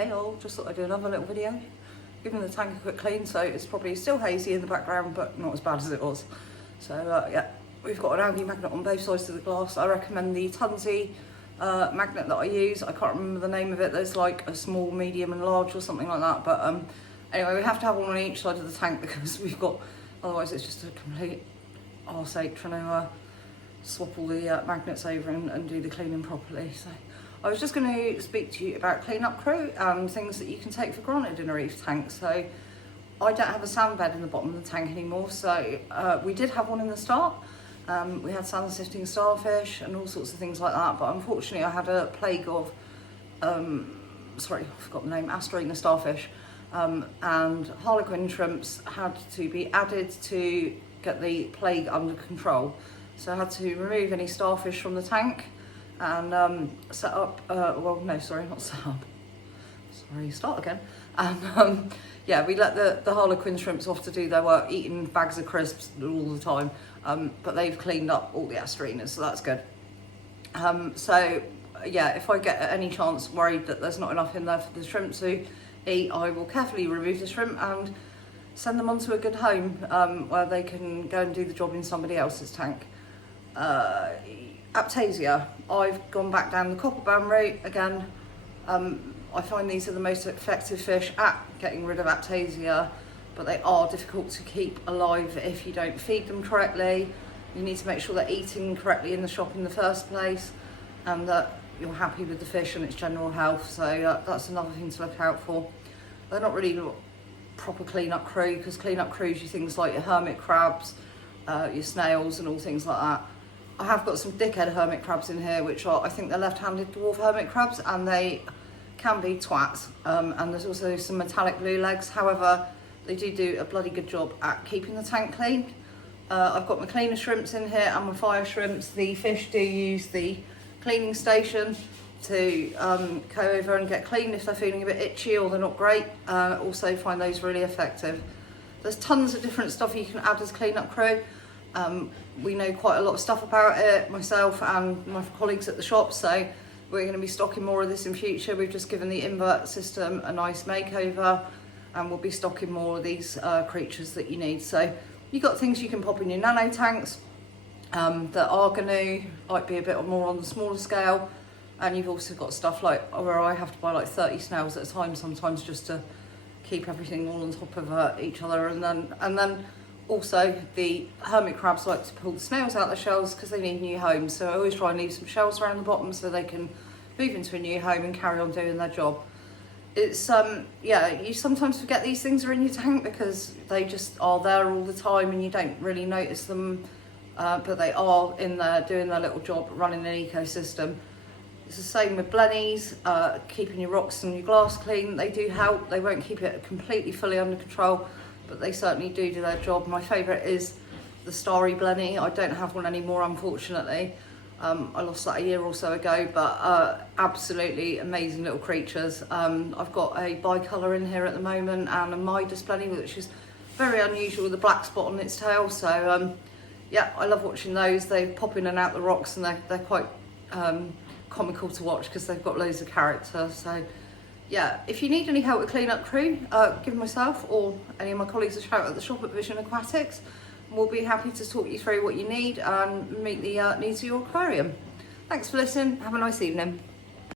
Hey all, just thought I'd do another little video, giving the tank a quick clean. So it's probably still hazy in the background, but not as bad as it was. So yeah, we've got an algae magnet on both sides of the glass. I recommend the Tunzi magnet that I use. I can't remember the name of it. There's like a small, medium and large or something like that. But anyway, we have to have one on each side of the tank because we've got, otherwise it's just a complete arse-ache trying to swap all the magnets over and do the cleaning properly. So I was just going to speak to you about clean-up crew and things that you can take for granted in a reef tank. So I don't have a sand bed in the bottom of the tank anymore, so we did have one in the start. We had sand sifting starfish and all sorts of things like that, but unfortunately I had a plague of, sorry, I forgot the name, Asterina starfish, and harlequin shrimps had to be added to get the plague under control. So I had to remove any starfish from the tank and set up, well no, sorry, not set up, sorry, start again. And yeah, we let the harlequin shrimps off to do their work, eating bags of crisps all the time, but they've cleaned up all the Asterinas, so that's good. So yeah, if I get at any chance worried that there's not enough in there for the shrimp to eat, I will carefully remove the shrimp and send them onto a good home where they can go and do the job in somebody else's tank. Aptasia, I've gone back down the copperband route again. I find these are the most effective fish at getting rid of Aptasia, but they are difficult to keep alive if you don't feed them correctly. You need to make sure they're eating correctly in the shop in the first place and that you're happy with the fish and its general health. So that's another thing to look out for. They're not really proper clean-up crew, because clean-up crews, you things like your hermit crabs, your snails and all things like that. I have got some dickhead hermit crabs in here, which are, I think they're left-handed dwarf hermit crabs, and they can be twats. And there's also some metallic blue legs. However, they do a bloody good job at keeping the tank clean. I've got my cleaner shrimps in here and my fire shrimps. The fish do use the cleaning station to go over and get clean if they're feeling a bit itchy or they're not great. Also find those really effective. There's tons of different stuff you can add as clean-up crew. We know quite a lot of stuff about it, myself and my colleagues at the shop, so we're going to be stocking more of this in future. We've just given the invert system a nice makeover and we'll be stocking more of these creatures that you need. So you've got things you can pop in your nano tanks that are going to like be a bit more on the smaller scale, and you've also got stuff like where I have to buy like 30 snails at a time sometimes just to keep everything all on top of each other, and then also the hermit crabs like to pull the snails out of the shells because they need new homes, so I always try and leave some shells around the bottom so they can move into a new home and carry on doing their job. It's yeah, you sometimes forget these things are in your tank because they just are there all the time and you don't really notice them, but they are in there doing their little job, running an ecosystem. It's the same with blennies, keeping your rocks and your glass clean. They do help. They won't keep it completely fully under control, but they certainly do their job. My favourite is the starry blenny. I don't have one anymore, unfortunately. I lost that a year or so ago, but absolutely amazing little creatures. I've got a bicolour in here at the moment and a Midas blenny, which is very unusual with a black spot on its tail. So yeah, I love watching those. They pop in and out the rocks and they're quite comical to watch because they've got loads of character. So yeah, if you need any help with clean-up crew, give myself or any of my colleagues a shout at the shop at Vision Aquatics. We'll be happy to talk you through what you need and meet the needs of your aquarium. Thanks for listening. Have a nice evening.